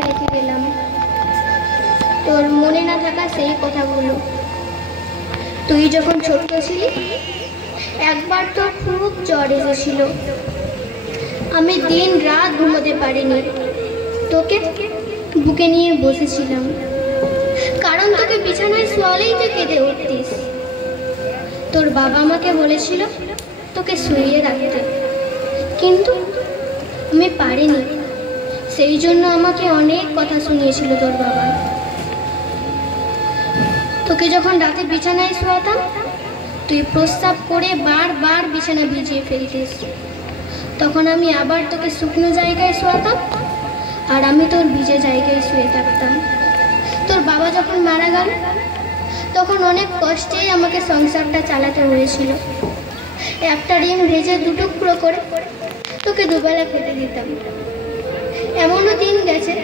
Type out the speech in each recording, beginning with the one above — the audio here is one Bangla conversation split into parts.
রেখে গেলাম তোর মনে না থাকা সেই কথাগুলো। তুই যখন ছোট্ট ছিলি একবার তোর খুব জ্বর এসেছিল। আমি দিন রাত ঘুমোতে পারিনি, তোকে বুকে নিয়ে বসেছিলাম, কারণ তোকে বিছানায় শোয়ালেই তুই কেঁদে উঠতিস। তোর বাবা আমাকে বলেছিল তোকে শুইয়ে রাখতে, কিন্তু আমি পারিনি। সেই জন্য আমাকে অনেক কথা শুনিয়েছিল তোর বাবা। তোকে যখন রাতে বিছানায় শোয়াতাম তুই প্রস্রাব করে বারবার বিছানা ভিজিয়ে ফেলতিস। তখন আমি আবার তোকে শুকনো জায়গায় শোয়াতাম আর আমি তোর ভিজে জায়গায় শুয়ে থাকতাম। তোর বাবা যখন মারা গেল তখন অনেক কষ্টেই আমাকে সংসারটা চালাতে হয়েছিল। একটা ডিম ভেজে দুটুকরো করে তোকে দুবেলা খেতে দিতাম। এমনও দিন গেছে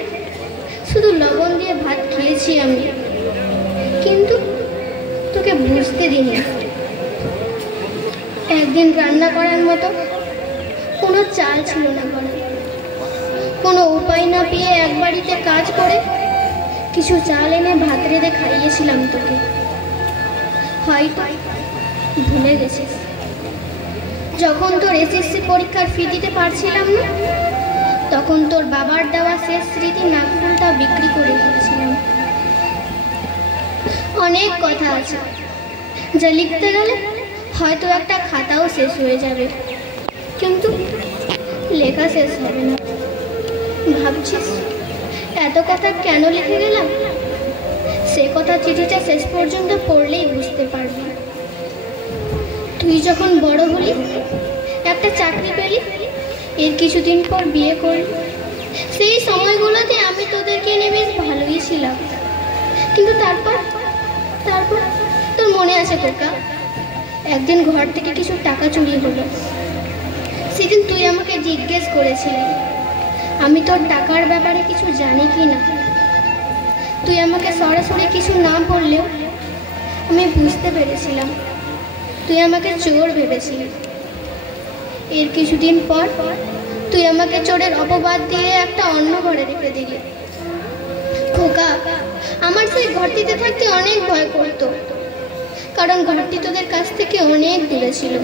শুধু লবণ দিয়ে ভাত খেয়েছি আমি, কিন্তু তোকে বুঝতে দিইনি। একদিন রান্না করার মতো কোনো চাল ছিল না ঘরে। কোনো উপায় না পেয়ে এক বাড়িতে কাজ করে কিছু চাল এনে ভাত রেঁধে খাইয়েছিলাম তোকে। হয়তো ভুলে গেছিস। যখন তোর এসএসসি পরীক্ষার ফি দিতে পারছিলাম না তখন তোর বাবার দেওয়া শেষ স্মৃতি নাগফুলটা বিক্রি করে দিয়েছিলাম। অনেক কথা আছে যা লিখতে গেলে হয়তো একটা খাতাও শেষ হয়ে যাবে, কিন্তু লেখা শেষ হবে না। ভাবছিস এত কথা কেন লিখে গেলাম? সে কথা চিঠিটা শেষ পর্যন্ত পড়লেই বুঝতে পারবি। তুই যখন বড় হলি, একটা চাকরি পেলি, এর কিছুদিন পর বিয়ে করলি। সেই সময়গুলোতে আমি তোদেরকে নিয়ে বেশ ভালোই ছিলাম, কিন্তু তারপর তোর মনে আছে খোকা, একদিন ঘর থেকে কিছু টাকা চুরি হলো। সেদিন তুই আমাকে জিজ্ঞেস করেছিলি আমি তোর টাকার ব্যাপারে কিছু জানি কি না। তুই আমাকে সরাসরি কিছু না বললেও আমি বুঝতে পেরেছিলাম তুই আমাকে চোর ভেবেছিলি। এর কিছুদিন পর তুই আমাকে চোরের অপবাদ দিয়ে একটা অন্য ঘরে রেখে দিলি। খোকা, আমার সেই ঘরটিতে থাকতে অনেক ভয় করতো, কারণ ঘরটি তোদের কাছ থেকে অনেক দূরে ছিল।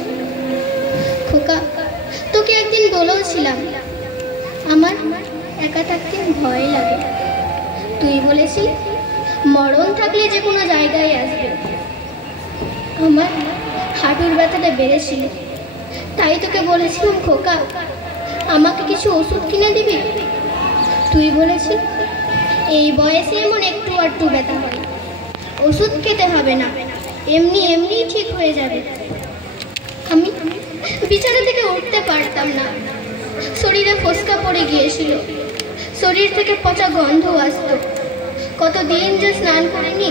খোকা, তোকে একদিন বলেওছিলাম আমার একা থাকতে ভয় লাগে। তুই বলেছিলি মরণ থাকলে যে কোনো জায়গায় আসবে। আমার হাঁটুর ব্যথাটা বেড়েছিল, তাই তোকে বলেছিলাম খোকা আমাকে কিছু ওষুধ কিনে দিবি। তুই বলেছিস এই বয়সে এমন একটু আধটু ব্যথা হয়, ওষুধ খেতে হবে না, এমনি ঠিক হয়ে যাবে। আমি বিছানা থেকে উঠতে পারতাম না, শরীরে ফোসকা পড়ে গিয়েছিল, শরীর থেকে পচা গন্ধ আসতো। কতদিন যে স্নান করিনি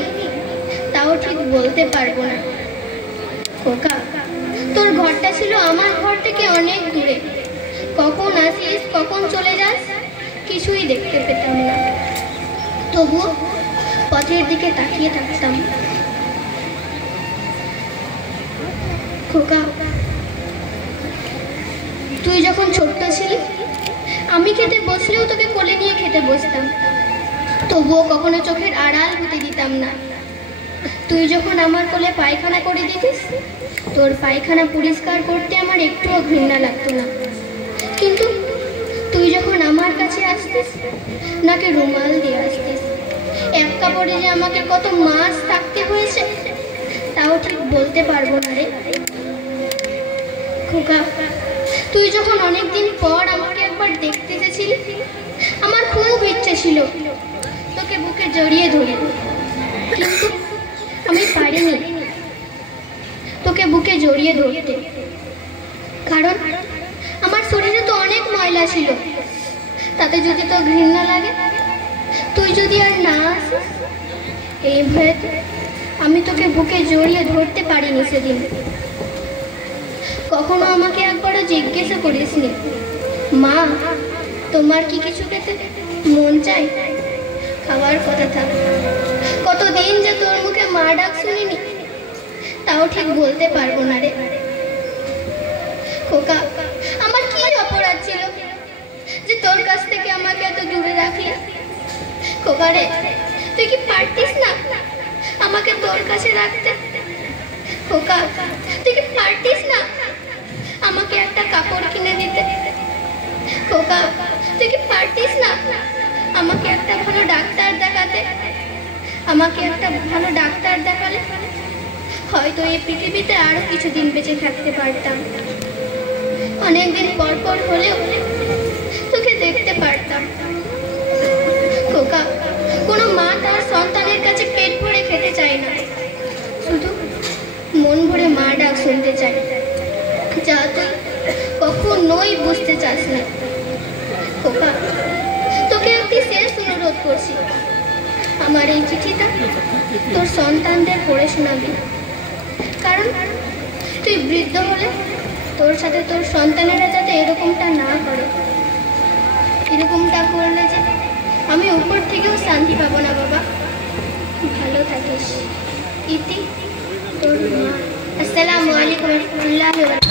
তাও ঠিক বলতে পারবো না। খোকা, তোর ঘরটা ছিল আমার ঘর থেকে অনেক দূরে। কখন আসিস কখন চলে যাস কিছুই দেখতে পেতাম না, তবুও পথের দিকে তাকিয়ে থাকতাম। খোকা, তুই যখন ছোট্ট ছিলি আমি খেতে বসলেও তোকে কোলে নিয়ে খেতে বসতাম, তবুও কখনো চোখের আড়াল হতে দিতাম না। তুই যখন আমার কোলে পায়খানা করে দিতিস তোর পায়খানা পরিষ্কার করতে আমার একটুও ঘৃণা লাগতো না, কিন্তু তুই যখন আমার কাছে আসতিস নাকে রুমাল দিয়ে আসতিস। এক কাপড়ে যে আমাকে কত মাস থাকতে হয়েছে তাও ঠিক বলতে পারবো না রে। খোকা, তুই যখন অনেকদিন পর আমাকে একবার দেখতে এসেছিলি আমার খুব ইচ্ছে ছিল তোকে বুকে জড়িয়ে ধরি, কিন্তু আমি পারিনি তোকে বুকে জড়িয়ে ধরতে, কারণ আমার শরীরে তো অনেক ময়লা ছিল। তাতে যদি তোর ঘৃণা লাগে, তুই যদি আর না আসিস, এই ভয়ে আমি তোকে বুকে জড়িয়ে ধরতে পারিনি সেদিন। কখনো আমাকে একবারও জিজ্ঞাসা করিসনি মা তোমার কি কিছু খেতে মন চাই? খাওয়ার কথা থাক, কতদিন যে তোর মুখে মা ডাক শুনিনি তাও ঠিক বলতে পারবো না রে। খোকা, আমার কি অপরাধ ছিল যে তোর কাছ থেকে আমাকে এত দূরে রাখলি? খোকারে, তুই কি পারতিস না আমাকে তোর কাছে রাখতে? খোকা, তুই কি পারতিস না আমাকে একটা কাপড় কিনে দিতে? খোকা, তুই কি পারতিস না আমাকে একটা ভালো ডাক্তার দেখাতে? আমাকে একটা ভালো ডাক্তার দেখালে হয়তো এই পৃথিবীতে আরো কিছুদিন বেঁচে থাকতে পারতাম। অনেকদিন পর পর হলেও তোকে দেখতে পারতাম। খোকা, কোনো মা তার সন্তানের কাছে পেট ভরে খেতে চায় না, শুধু মন ভরে মা ডাক শুনতে চায়, যা তুই কখনোই বুঝতে চাস না। খোকা, তোকে একটি শেষ অনুরোধ করছি, আমার এই চিঠিটা তোর সন্তানদের পড়ে শোনাবি। কারণ তুই বৃদ্ধ হলে তোর সাথে তোর সন্তানেরা যাতে এরকমটা না করে। এরকমটা করলে যে আমি উপর থেকেও শান্তি পাবো না বাবা। ভালো থাকিস। ইতি, তোর মা। আসসালামু আলাইকুম ওয়া রাহমাতুল্লাহি ওয়া বারাকাতুহু।